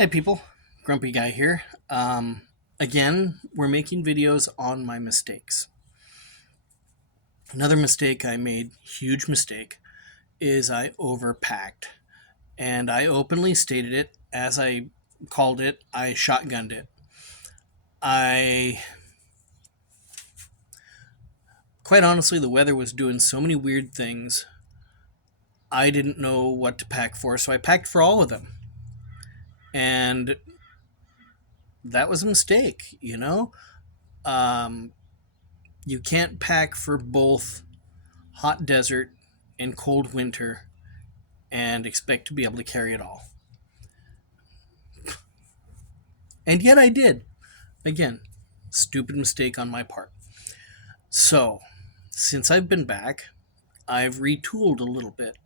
Hey people, Grumpy Guy here. Again, we're making videos on my mistakes. Another mistake I made, huge mistake, is I overpacked. And I openly stated it, as I called it, I shotgunned it. I, quite honestly, the weather was doing so many weird things, I didn't know what to pack for, so I packed for all of them. And that was a mistake. Um, you can't pack for both hot desert and cold winter and expect to be able to carry it all. And yet I did. Again, stupid mistake on my part. So, since I've been back, I've retooled a little bit.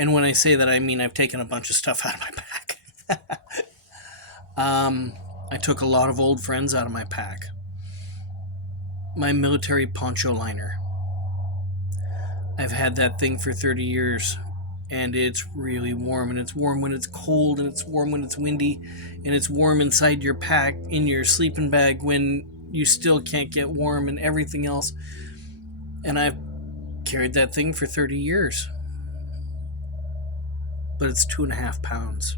And when I say that, I mean I've taken a bunch of stuff out of my pack. I took a lot of old friends out of my pack. My military poncho liner. I've had that thing for 30 years, and it's really warm, and it's warm when it's cold, and it's warm when it's windy, and it's warm inside your pack in your sleeping bag when you still can't get warm and everything else. And I've carried that thing for 30 years, but it's 2.5 pounds.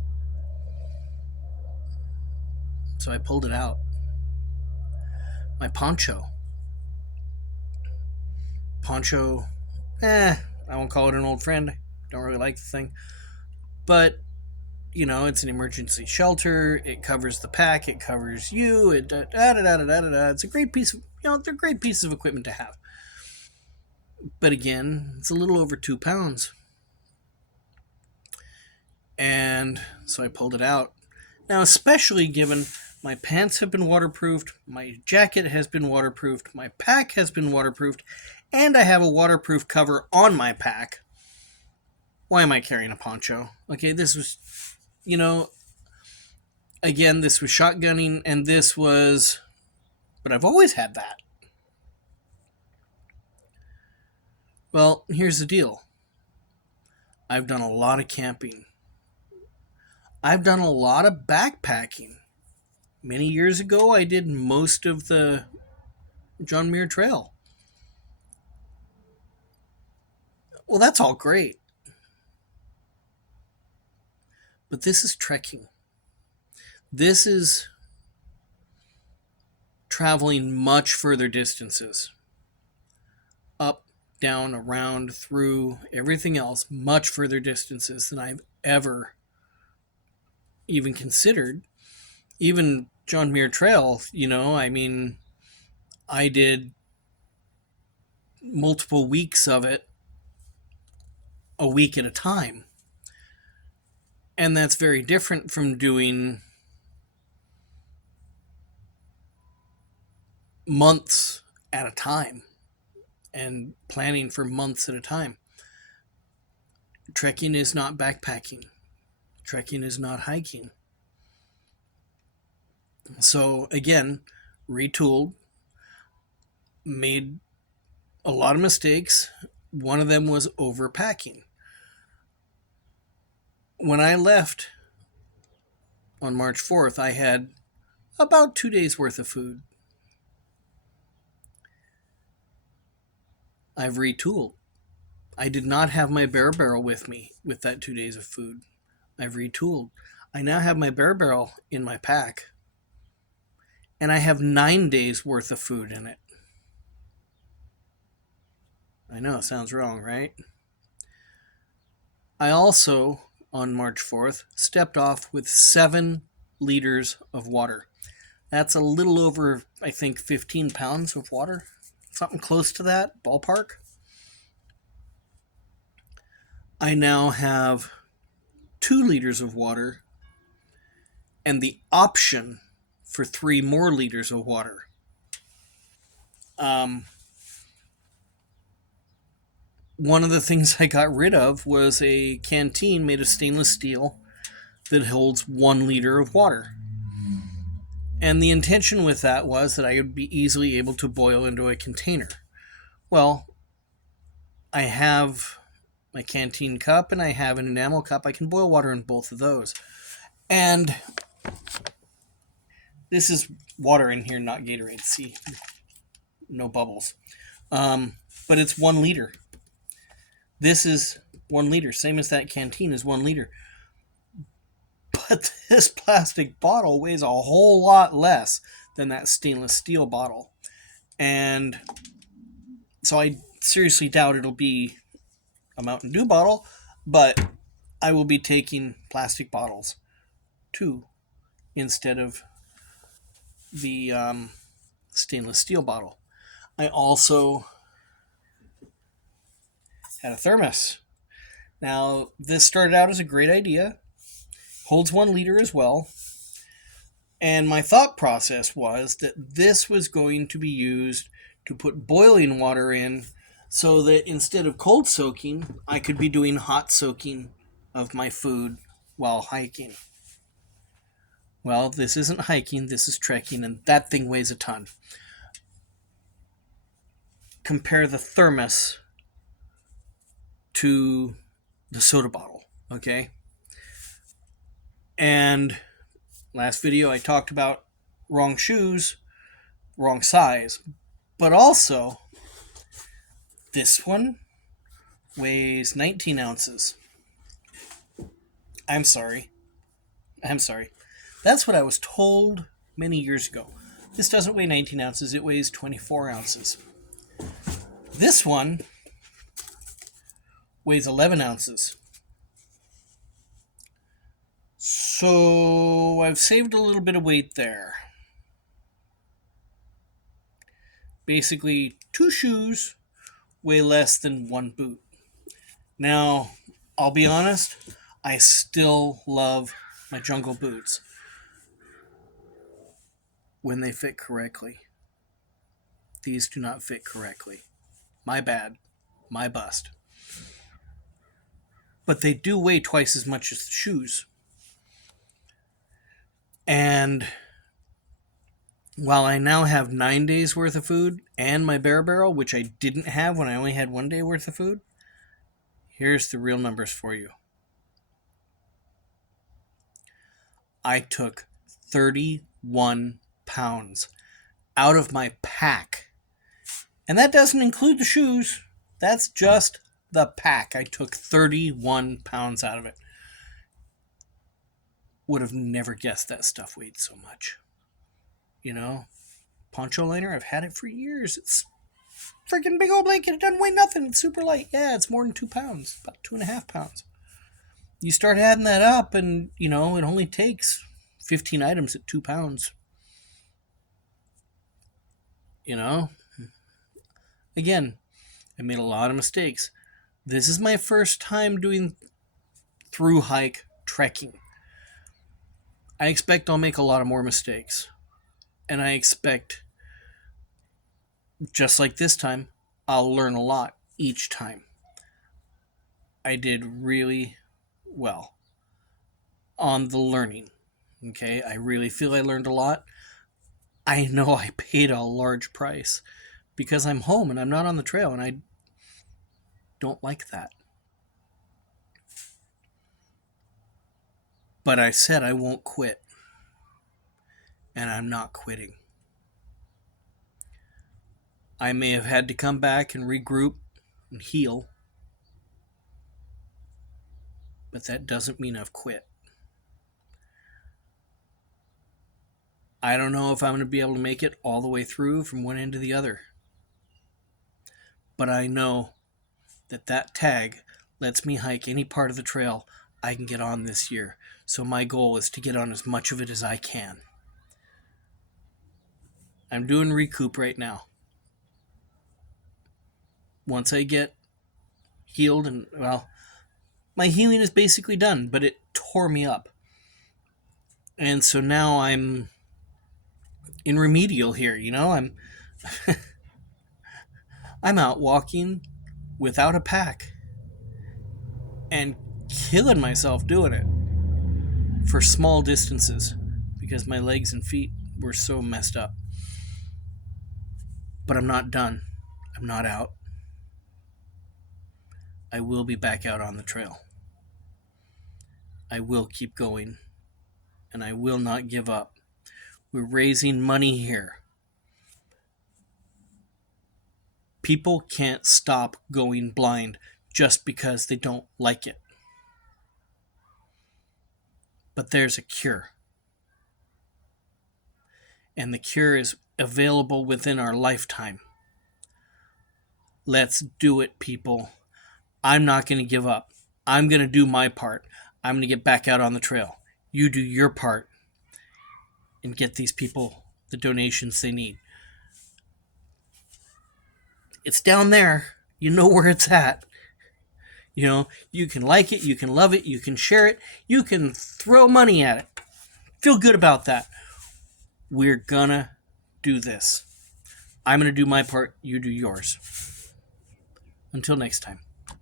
So I pulled it out. My poncho, I won't call it an old friend. Don't really like the thing, but it's an emergency shelter. It covers the pack. It covers you. It da da da da da da. It's a great piece of they're great pieces of equipment to have. But again, it's a little over 2 pounds, and so I pulled it out. Now, especially given my pants have been waterproofed, my jacket has been waterproofed, my pack has been waterproofed, and I have a waterproof cover on my pack. Why am I carrying a poncho? Okay, this was, again, this was shotgunning, and but I've always had that. Well, here's the deal. I've done a lot of camping. I've done a lot of backpacking. Many years ago, I did most of the John Muir Trail. Well, that's all great. But this is trekking. This is traveling much further distances. Up, down, around, through, everything else, much further distances than I've ever even considered. Even John Muir Trail, I did multiple weeks of it, a week at a time. And that's very different from doing months at a time and planning for months at a time. Trekking is not backpacking. Trekking is not hiking. So again, retooled, made a lot of mistakes. One of them was overpacking. When I left on March 4th, I had about 2 days worth of food. I've retooled. I did not have my bear barrel with me with that 2 days of food. I've retooled. I now have my bear barrel in my pack, and I have 9 days worth of food in it. I know, it sounds wrong, right? I also, on March 4th, stepped off with 7 liters of water. That's a little over, I think, 15 pounds of water. Something close to that, ballpark. I now have 2 liters of water and the option for 3 more liters of water. One of the things I got rid of was a canteen made of stainless steel that holds 1 liter of water. And the intention with that was that I would be easily able to boil into a container. Well, I have my canteen cup and I have an enamel cup. I can boil water in both of those. And this is water in here, not Gatorade. See, no bubbles. But it's 1 liter. This is 1 liter, same as that canteen is 1 liter. But this plastic bottle weighs a whole lot less than that stainless steel bottle. And so I seriously doubt it'll be a Mountain Dew bottle, but I will be taking plastic bottles too instead of the stainless steel bottle. I also had a thermos. Now, this started out as a great idea. Holds 1 liter as well. And my thought process was that this was going to be used to put boiling water in so that instead of cold soaking, I could be doing hot soaking of my food while hiking. Well, this isn't hiking, this is trekking, and that thing weighs a ton. Compare the thermos to the soda bottle, okay? And last video I talked about wrong shoes, wrong size, but also this one weighs 19 ounces. I'm sorry. That's what I was told many years ago. This doesn't weigh 19 ounces, it weighs 24 ounces. This one weighs 11 ounces. So I've saved a little bit of weight there. Basically, 2 shoes weigh less than 1 boot. Now, I'll be honest, I still love my jungle boots when they fit correctly. These do not fit correctly. My bad. My bust. But they do weigh twice as much as the shoes. And while I now have 9 days worth of food and my Bear Barrel, which I didn't have when I only had 1 day worth of food, here's the real numbers for you. I took 31 pounds out of my pack. And that doesn't include the shoes. That's just the pack. I took 31 pounds out of it. Would have never guessed that stuff weighed so much. You know? Poncho liner, I've had it for years. It's freaking big old blanket. It doesn't weigh nothing. It's super light. Yeah, it's more than 2 pounds. About 2.5 pounds. You start adding that up and, it only takes 15 items at 2 pounds. Again, I made a lot of mistakes. This is my first time doing through hike trekking. I expect I'll make a lot of more mistakes. And I expect, just like this time, I'll learn a lot each time. I did really well on the learning. Okay, I really feel I learned a lot. I know I paid a large price because I'm home and I'm not on the trail, and I don't like that. But I said I won't quit, and I'm not quitting. I may have had to come back and regroup and heal, but that doesn't mean I've quit. I don't know if I'm going to be able to make it all the way through from one end to the other. But I know that tag lets me hike any part of the trail I can get on this year. So my goal is to get on as much of it as I can. I'm doing recoup right now. Once I get healed and, my healing is basically done, but it tore me up. And so now I'm in remedial here, I'm out walking without a pack and killing myself doing it for small distances because my legs and feet were so messed up. But I'm not done. I'm not out. I will be back out on the trail. I will keep going, and I will not give up. We're raising money here. People can't stop going blind just because they don't like it. But there's a cure. And the cure is available within our lifetime. Let's do it, people. I'm not going to give up. I'm going to do my part. I'm going to get back out on the trail. You do your part and get these people the donations they need. It's down there. You know where it's at. You know, you can like it, you can love it, you can share it, you can throw money at it. Feel good about that. We're gonna do this. I'm gonna do my part, you do yours. Until next time.